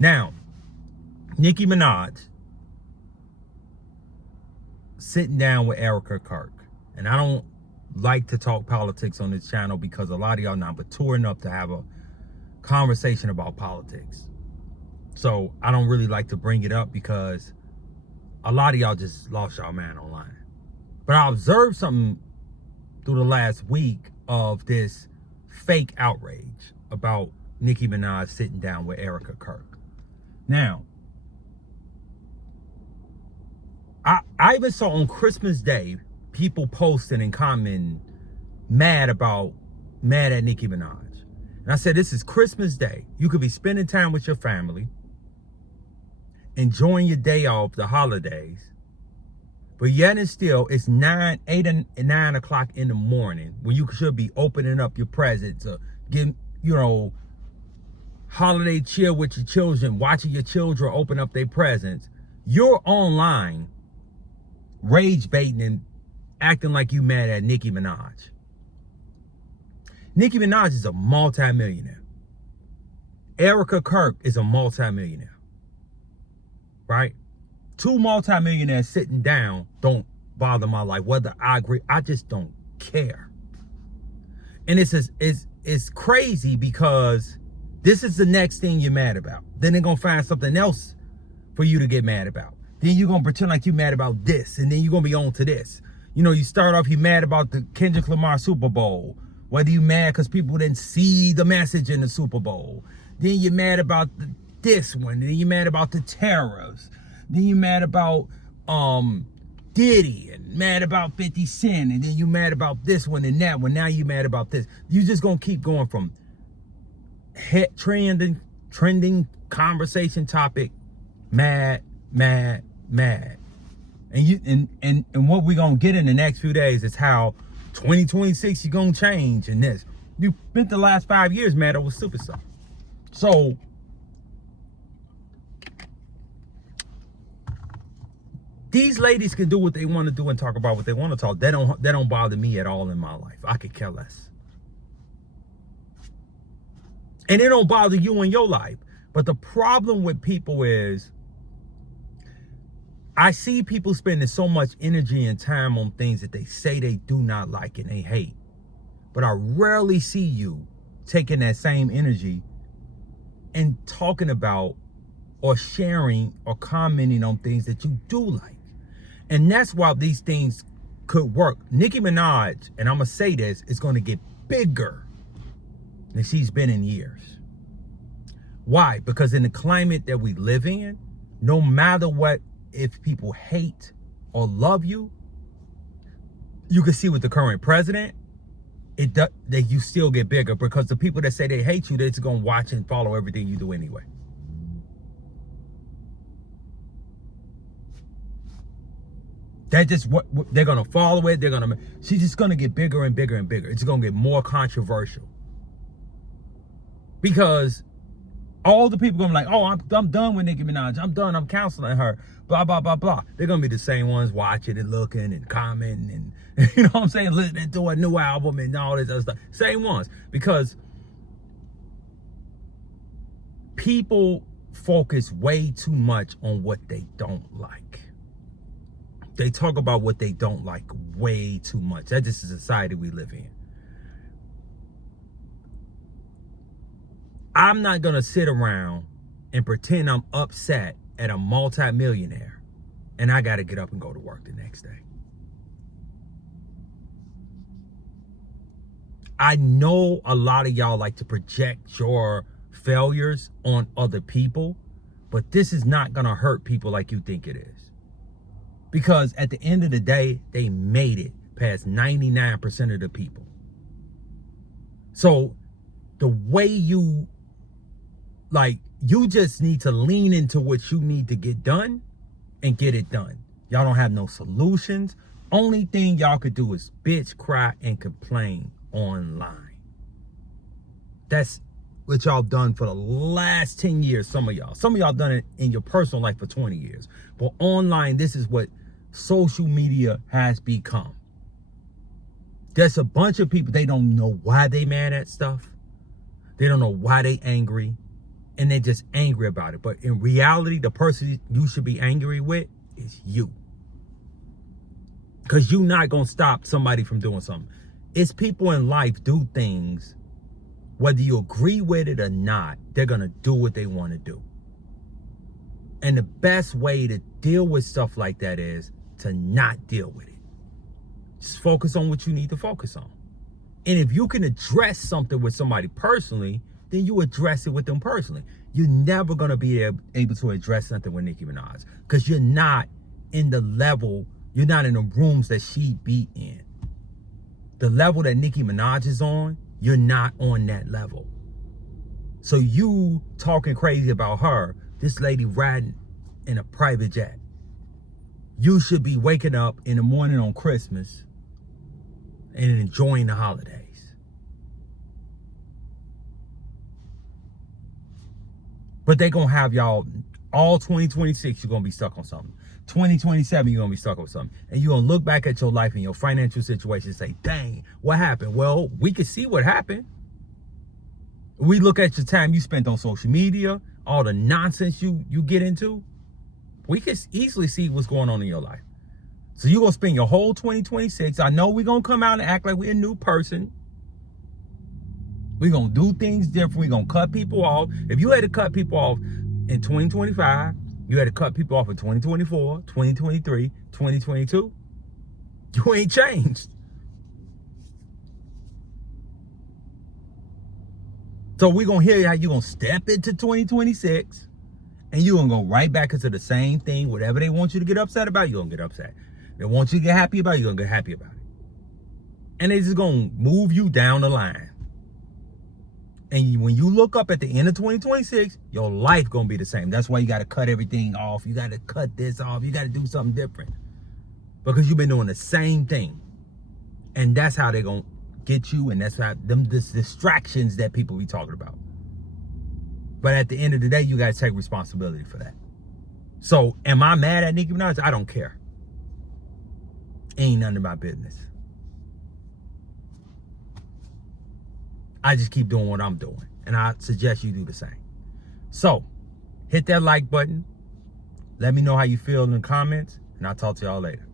Now, Nicki Minaj sitting down with Erica Kirk. And I don't like to talk politics on this channel because a lot of y'all not mature enough to have a conversation about politics. So I don't really like to bring it up because a lot of y'all just lost y'all man online. But I observed something through the last week of this fake outrage about Nicki Minaj sitting down with Erica Kirk. Now, I even saw on Christmas Day people posting and commenting mad at Nicki Minaj. And I said, this is Christmas Day. You could be spending time with your family, enjoying your day off, the holidays, but yet and still, it's 8 and 9 o'clock in the morning when you should be opening up your presents or getting, holiday chill with your children, watching your children open up their presents. You're online rage baiting and acting like you mad at Nicki Minaj. Nicki Minaj is a multi-millionaire. Erica Kirk is a multi-millionaire. Right? Two multi-millionaires sitting down don't bother my life. Whether I agree, I just don't care. And it's crazy because this is the next thing you're mad about. Then they're going to find something else for you to get mad about. Then you're going to pretend like you're mad about this. And then you're going to be on to this. You start off, you're mad about the Kendrick Lamar Super Bowl. Whether you're mad because people didn't see the message in the Super Bowl. Then you're mad about this one. Then you're mad about the tariffs. Then you're mad about Diddy and mad about 50 Cent. And then you're mad about this one and that one. Now you're mad about this. You're just going to keep going from trending conversation topic, mad. And what we're going to get in the next few days is how 2026 you're going to change in this. You spent the last 5 years mad over stupid stuff. So, these ladies can do what they want to do and talk about what they want to talk. That don't bother me at all in my life. I could care less. And it don't bother you in your life. But the problem with people is, I see people spending so much energy and time on things that they say they do not like and they hate. But I rarely see you taking that same energy and talking about or sharing or commenting on things that you do like. And that's why these things could work. Nicki Minaj, and I'm going to say this, is going to get bigger than she's been in years. Why? Because in the climate that we live in, no matter what, if people hate or love you, you can see with the current president, that you still get bigger because the people that say they hate you, they're just going to watch and follow everything you do anyway. That's just what they're going to follow it. She's just going to get bigger and bigger and bigger. It's going to get more controversial. Because all the people going to be like, oh, I'm done with Nicki Minaj. I'm done. I'm counseling her. Blah, blah, blah, blah. They're going to be the same ones watching and looking and commenting and, you know what I'm saying, listening to a new album and all this other stuff. Same ones. Because people focus way too much on what they don't like. They talk about what they don't like way too much. That's just the society we live in. I'm not going to sit around and pretend I'm upset at a multi-millionaire and I got to get up and go to work the next day. I know a lot of y'all like to project your failures on other people, but this is not going to hurt people like you think it is. Because at the end of the day, they made it past 99% of the people. So the way you just need to lean into what you need to get done and get it done. Y'all don't have no solutions. Only thing y'all could do is bitch, cry, and complain online. That's what y'all done for the last 10 years, some of y'all done it in your personal life for 20 years. But online, this is what social media has become. There's a bunch of people, they don't know why they mad at stuff. They don't know why they angry. And they're just angry about it. But in reality, the person you should be angry with is you. Because you're not going to stop somebody from doing something. It's people in life do things, whether you agree with it or not, they're going to do what they want to do. And the best way to deal with stuff like that is to not deal with it. Just focus on what you need to focus on. And if you can address something with somebody personally, then you address it with them personally. You're never going to be able to address something with Nicki Minaj because you're not in the level, you're not in the rooms that she be in. The level that Nicki Minaj is on, you're not on that level. So you talking crazy about her, this lady riding in a private jet. You should be waking up in the morning on Christmas and enjoying the holidays. But they gonna have y'all all 2026, you're gonna be stuck on something. 2027, you're gonna be stuck on something. And you're gonna look back at your life and your financial situation and say, dang, what happened? Well, we can see what happened. We look at your time you spent on social media, all the nonsense you get into. We can easily see what's going on in your life. So you're gonna spend your whole 2026. I know we're gonna come out and act like we're a new person. We're going to do things different. We're going to cut people off. If you had to cut people off in 2025, you had to cut people off in 2024, 2023, 2022, you ain't changed. So we're going to hear how you're going to step into 2026 and you're going to go right back into the same thing. Whatever they want you to get upset about, you're going to get upset. They want you to get happy about it, you're going to get happy about it. And they're just going to move you down the line. And when you look up at the end of 2026, your life going to be the same. That's why you got to cut everything off. You got to cut this off. You got to do something different. Because you've been doing the same thing. And that's how they're going to get you. And that's how them distractions that people be talking about. But at the end of the day, you got to take responsibility for that. So am I mad at Nicki Minaj? I don't care. Ain't none of my business. I just keep doing what I'm doing. And I suggest you do the same. So, hit that like button. Let me know how you feel in the comments. And I'll talk to y'all later.